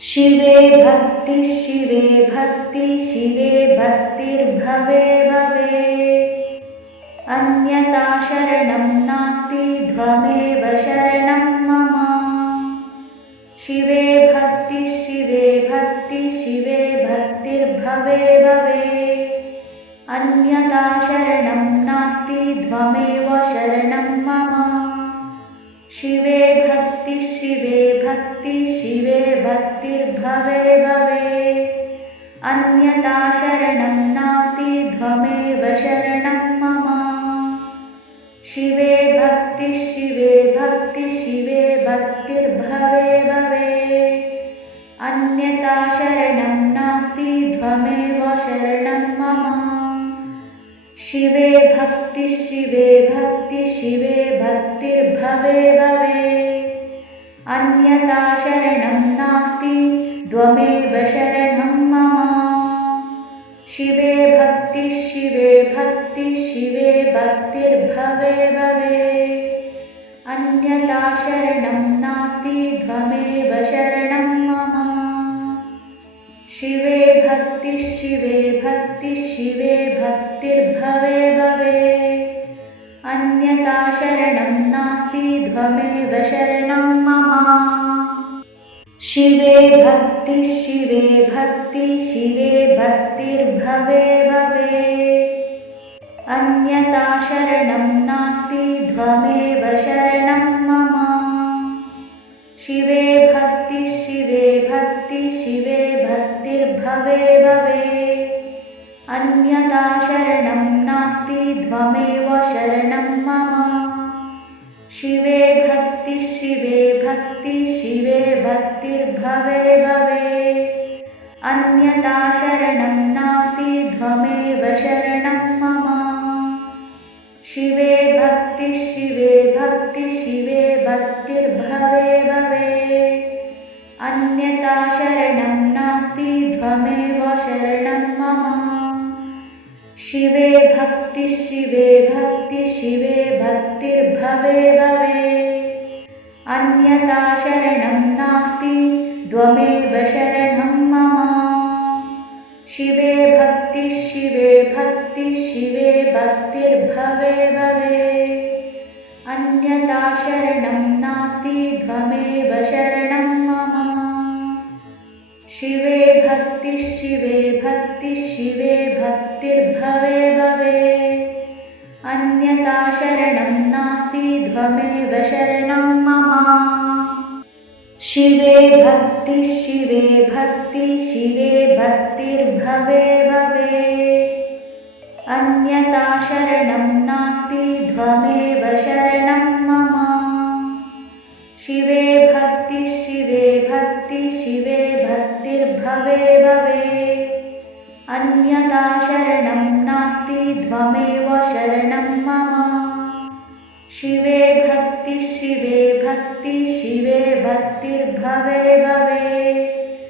शिवे भक्ति शिवे भक्ति शिवे भक्तिर्भवे भवे अन्यथा शरणं नास्ति त्वमेव शरणं मम। शिवे भक्ति शिवे भक्ति शिवे भक्तिर्भवे भवे अन्यथा शरणं नास्ति त्वमेव शरणं मम। शिवे भक्ति शिवे भक्ति शिवे भक्तिर्भवे भवे अन्यथा शरणं नास्ति त्वमेव शरणं मम। शिवे भक्ति शिवे भक्ति शिवे भक्तिर्भवे भवे अन्यथा शरणं नास्ति त्वमेव शरणं मम। शिवे भक्ति शिवे भक्ति शिवे भक्तिर्भवे भवे अन्यथा शरणं नास्ति त्वमेव शरणं मम। शिवे भक्ति शिवे भक्ति शिवे भक्तिर्भवे भवे अन्यथा शरणं नास्ति त्वमेव शरणं मम। शिवे भक्ति शिवे भक्ति शिवे भक्तिर्भवे भवे अन्यथा शरणं नास्ति त्वमेव शरणं मम। शिवे भक्ति शिवे भक्ति शिवे भक्तिर्भवे भवे अन्यथा शरणं नास्ति त्वमेव शरणं मम। शिवे भक्ति शिवे भक्ति शिवे भक्तिर्भवे भवे अन्यथा शरणं नास्ति त्वमेव शरणं मम। शिवे भक्ति शिवे भक्ति शिवे भक्तिर्भवे भवे अन्यथा शरणं नास्ति त्वमेव शरणं मम। शिवे भक्ति शिवे भक्ति शिवे भक्तिर्भवे भवे अन्यथा शरणं नास्ति त्वमेव शरणं मम। शिवे भक्ति शिवे भक्ति शिवे भक्तिर्भवे भवे अन्यथा शरणं नास्ति त्वमेव शरणं मम। शिवे भक्ति शिवे भक्ति शिवे भक्तिर्भवे भवे अन्यथा शरणं नास्ति त्वमेव शरणं मम। शिवे भक्ति शिवे भक्ति शिवे भक्तिर्भवे भवे अन्यथा शरणं नास्ति त्वमेव शरणं मम। शिवे भक्ति शिवे भक्ति शिवे भक्तिर्भवे भवे अन्यथा शरणं नास्ति त्वमेव शरणं मम। शिवे भक्ति शिवे भक्ति शिवे भक्तिर्भवे भवे अन्यथा शरणं नास्ति त्वमेव शरणं मम। शिवे भक्ति शिवे भक्ति शिवे भक्तिर्भवे भवे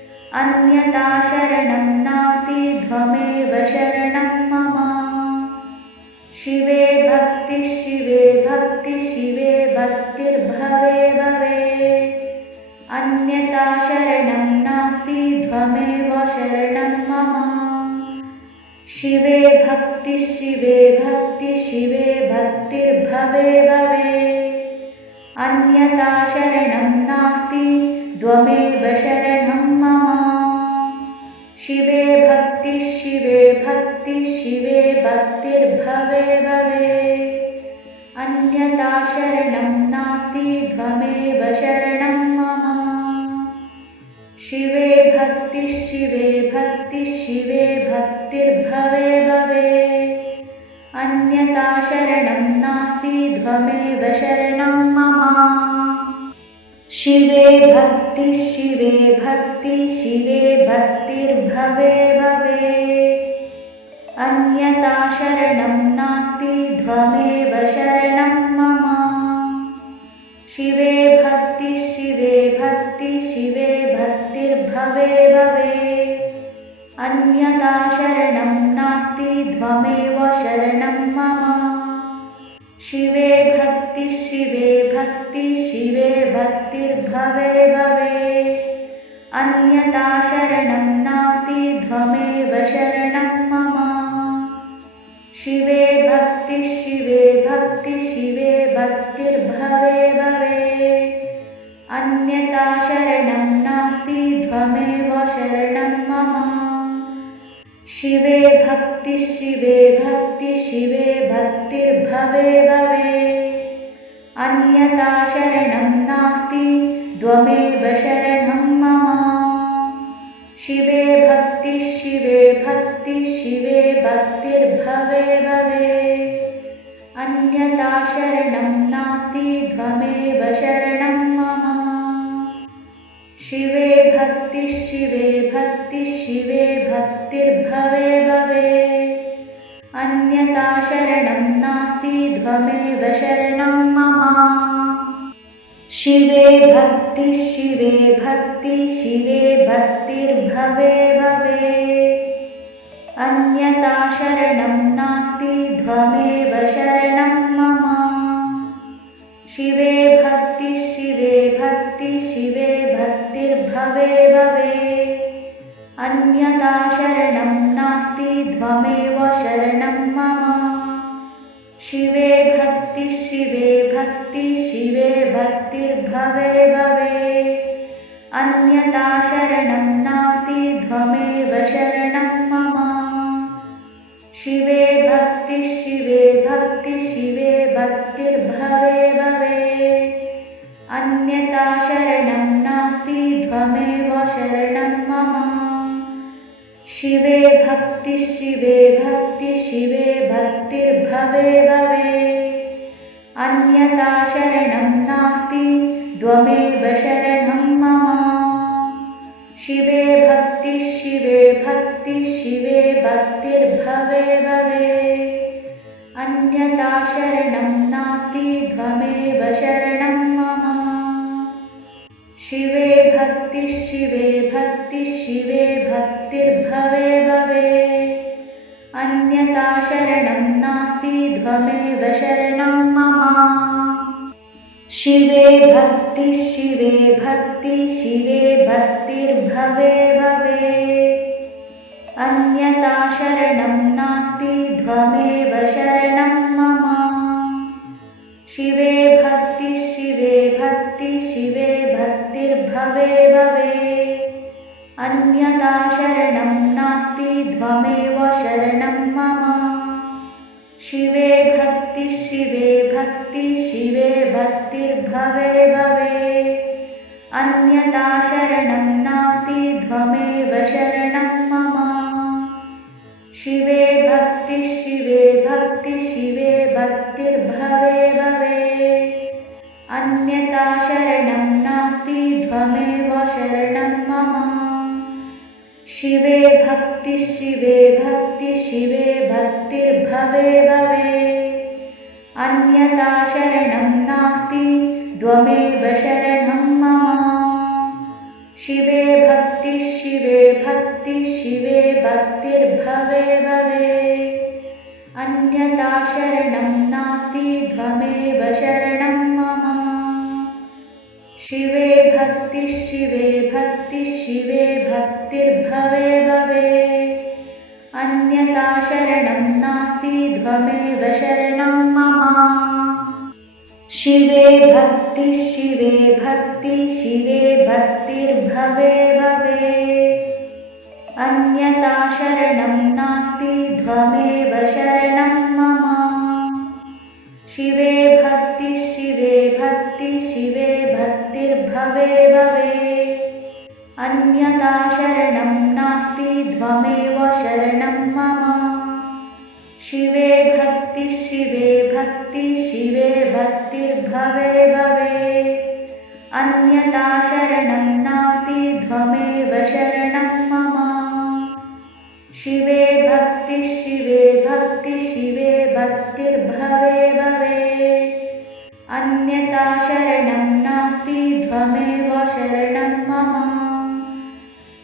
अन्यथा शरणं नास्ति त्वमेव शरणं मम। शिवे भक्ति शिवे भक्ति शिवे भक्तिर्भवे भवे अन्यथा शरणं नास्ति त्वमेव शरणं मम। शिवे भक्ति शिवे भक्ति शिवे भक्तिर्भवे भवे अन्यथा शरणं नास्ति त्वमेव शरणं मम। शिवे भक्ति शिवे भक्ति शिवे भक्तिर्भवे भवे अन्यथा शरणं नास्ति त्वमेव शरणं मम। शिवे भक्ति शिवे भक्ति शिवे भक्तिर्भवे भवे अन्यथा शरणं नास्ति त्वमेव शरणं मम। शिवे भक्ति शिवे भक्ति शिवे भक्तिर्भवे भवे अन्यथा शरणं नास्ति त्वमेव शरणं मम। शिवे भक्ति शिवे भक्ति शिवे भक्तिर्भवे भवे अन्यथा शरणं नास्ति त्वमेव शरणं मम। शिवे भक्ति शिवे भक्ति शिवे भक्तिर्भवे भवे अन्यथा शरणं नास्ति त्वमेव शरणं मम। शिवे भक्तिः शिवे भक्तिः शिवे भक्तिर्भवे भवे। अन्यथा शरणं नास्ति त्वमेव शरणं मम। शिवे भक्तिः शिवे भक्तिः शिवे भक्तिर्भवे भवे। अन्यथा शरणं नास्ति त्वमेव शरणं मम। शिवे भक्तिः शिवे भक्तिः शिवे भक्तिर्भवे भवे। अन्यथा शरणं नास्ति त्वमेव शरणं मम। शिवे भक्तिः शिवे भक्तिः शिवे भक्तिर्भवे भवे। अन्यथा शरणं नास्ति त्वमेव शरणं मम। शिवे भक्तिः शिवे भक्तिः शिवे भक्तिर्भवे भवे। अन्यथा शरणं नास्ति त्वमेव शरणं मम। शिवे भक्तिः शिवे भक्तिः शिवे भक्तिर्भवे भवे। अन्यथा शरणं नास्ति त्वमेव शरणं मम। शिवे भक्तिः शिवे भक्तिः शिवे भक्तिर्भवे भवे। अन्यथा शरणं नास्ति त्वमेव शरणं मम। शिवे भक्तिः शिवे भक्तिः शिवे भक्तिर्भवे भवे। अन्यथा शरणं नास्ति त्वमेव शरणं मम। शिवे भक्तिः शिवे भक्तिः शिवे भक्तिर्भवे भवे। अन्यथा शरणं नास्ति त्वमेव शरणं मम। शिवे भक्तिः शिवे भक्तिः शिवे भक्तिर्भवे भवे। अन्यथा शरणं नास्ति त्वमेव शरणं मम। शिवे भक्तिः शिवे भक्तिः शिवे भक्तिर्भवे भवे। अन्यथा शरणं नास्ति त्वमेव शरणं मम। शिवे भक्तिः शिवे भक्तिः शिवे भक्तिर्भवे भवे। अन्यथा शरणं नास्ति त्वमेव शरणं मम। शिवे भक्तिः शिवे भक्तिः शिवे भक्तिर्भवे भवे। अन्यथा शरणं नास्ति त्वमेव शरणं मम। शिवे भक्तिः शिवे भक्तिः शिवे भक्तिर्भवे भवे। अन्यथा शरणं नास्ति त्वमेव शरणं मम। शिवे भक्तिः शिवे भक्तिः शिवे भक्तिर्भवे भवे। अन्यथा शरणं नास्ति त्वमेव शरणं मम। शिवे भक्तिः शिवे भक्तिः शिवे भक्तिर्भवे भवे। अन्यथा शरणं नास्ति त्वमेव शरणं मम। शिवे भक्तिः शिवे भक्तिः शिवे भक्तिर्भवे भवे। अन्यथा शरणं नास्ति त्वमेव शरणं मम। शिवे भक्तिः शिवे भक्तिः शिवे भक्तिर्भवे भवे। अन्यथा शरणं नास्ति त्वमेव शरणं मम। शिवे भक्तिः शिवे भक्तिः शिवे भक्तिर्भवे भवे। अन्यथा शरणं नास्ति त्वमेव शरणं मम। शिवे भक्तिः शिवे भक्तिः शिवे भक्तिर्भवे भवे। अन्यथा शरणं नास्ति त्वमेव शरणं मम। शिवे भक्तिः शिवे भक्तिः शिवे भक्तिर्भवे भवे। अन्यथा शरणं नास्ति त्वमेव शरणं मम। शिवे भक्तिः शिवे भक्तिः शिवे भक्तिर्भवे भवे। अन्यथा शरणं नास्ति त्वमेव शरणं मम।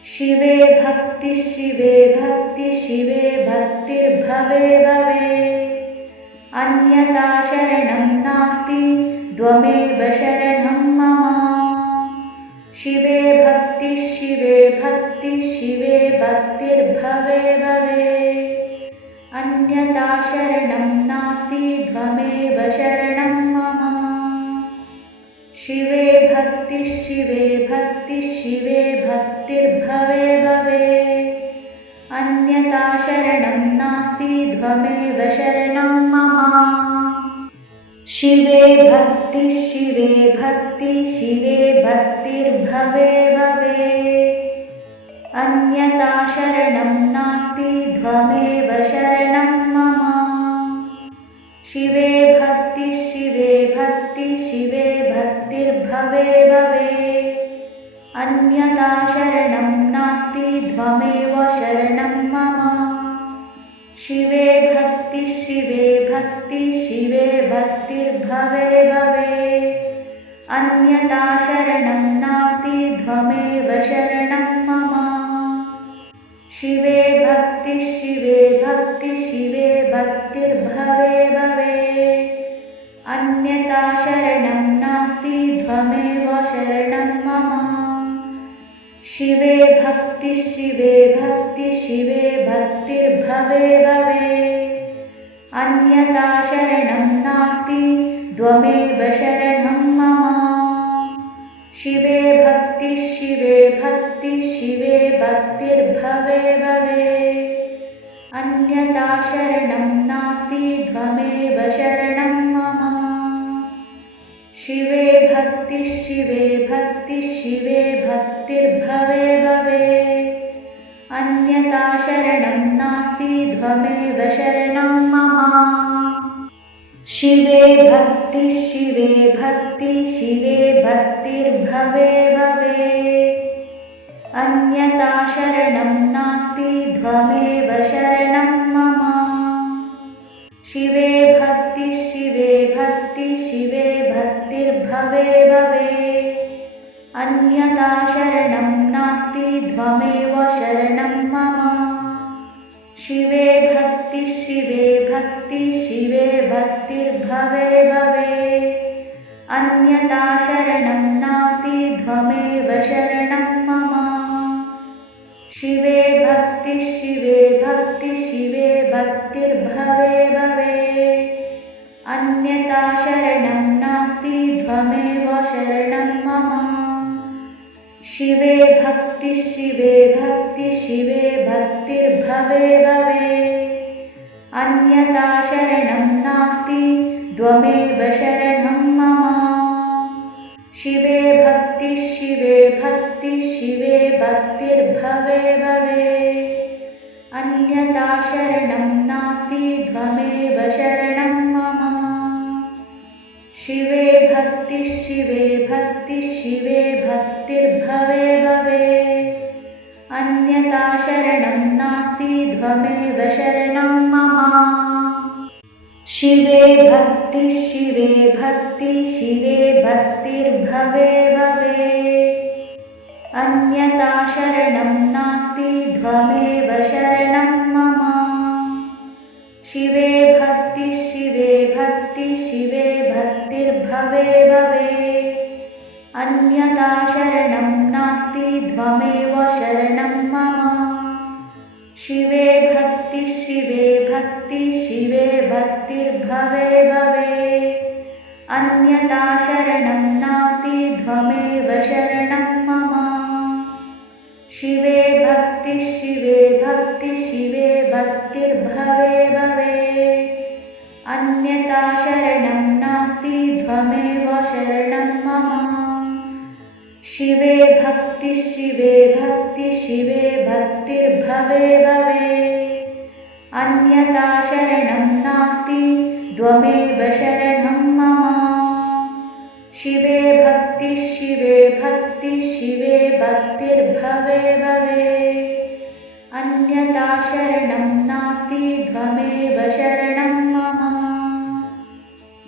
शिवे भक्तिः शिवे भक्तिः शिवे भक्तिर्भवे भवे। अन्यथा शरणं नास्ति त्वमेव शरणं मम। शिवे भक्तिः शिवे भक्तिः शिवे भक्तिर्भवे भवे अन्यथा शरणं नास्ति त्वमेव शरणं मम शिवे भक्तिः शिवे भक्तिर्भवे भवे अन्यथा शरणं नास्ति त्वमेव शरणं मम शिवे भक्तिः शिवे भक्तिर्भवे भवे अन्यथा शरणं नास्ति त्वमेव शरणं मम शिवे भक्तिः शिवे भक्तिर्भवे भवे अन्यथा शरणं नास्ति त्वमेव शरणं मम शिवे भक्तिः शिवे भक्तिर्भवे भवे अन्यथा शरणं नास्ति त्वमेव शरणं मम शिवे भक्तिः शिवे भक्तिर्भवे भवे अन्यथा शरणं नास्ति त्वमेव शरणं मम शिवे भक्तिः शिवे भक्तिर्भवे भवे अन्यथा शरणं नास्ति त्वमेव शरणं मम शिवे भक्तिः शिवे भक्तिर्भवे भवे अन्यथा शरणं नास्ति त्वमेव शरणं मम शिवे भक्तिः शिवे भक्तिर्भवे भवे अन्यथा शरणं नास्ति त्वमेव शरणं मम शिवे भक्तिः शिवे भक्तिर्भवे भवे अन्यथा शरणं नास्ति त्वमेव शरणं मम शिवे भक्तिः शिवे भक्तिर्भवे भवे अन्यथा शरणं नास्ति त्वमेव शरणं मम शिवे भक्तिः शिवे भक्तिर्भवे भवे अन्यथा शरणं नास्ति त्वमेव शरणं मम शिवे भक्तिः शिवे भक्तिर्भवे भवे अन्यथा शरणं नास्ति त्वमेव शरणं मम शिवे भक्तिः शिवे भक्तिर्भवे भवे अन्यथा शरणं नास्ति त्वमेव शरणं मम शिवे भक्तिः शिवे भक्तिर्भवे भवे अन्यथा शरणं नास्ति त्वमेव शरणं मम शिवे भक्तिः शिवे भक्तिर्भवे भवे अन्यथा शरणं नास्ति त्वमेव शरणं मम शिवे भक्तिः शिवे भक्तिर्भवे भवे अन्यथा शरणं नास्ति त्वमेव शरणं मम शिवे भक्तिः शिवे भक्तिर्भवे भवे अन्यथा शरणं नास्ति त्वमेव शरणं मम शिवे भक्तिः शिवे भक्तिर्भवे भवे अन्यथा शरणं नास्ति त्वमेव शरणं मम शिवे भक्तिः शिवे भक्तिर्भवे भवे अन्यथा शरणं नास्ति त्वमेव शरणं मम शिवे भक्तिः शिवे भक्तिर्भवे भवे अन्यथा शरणं नास्ति त्वमेव शरणं मम शिवे भक्तिः शिवे भक्तिर्भवे भवे अन्यथा शरणं नास्ति त्वमेव शरणं मम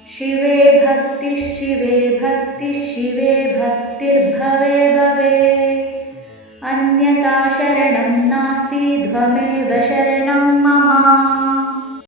शिवे भक्तिः शिवे भक्तिर्भवे भवे अन्यथा शरणं नास्ति त्वमेव शरणं मम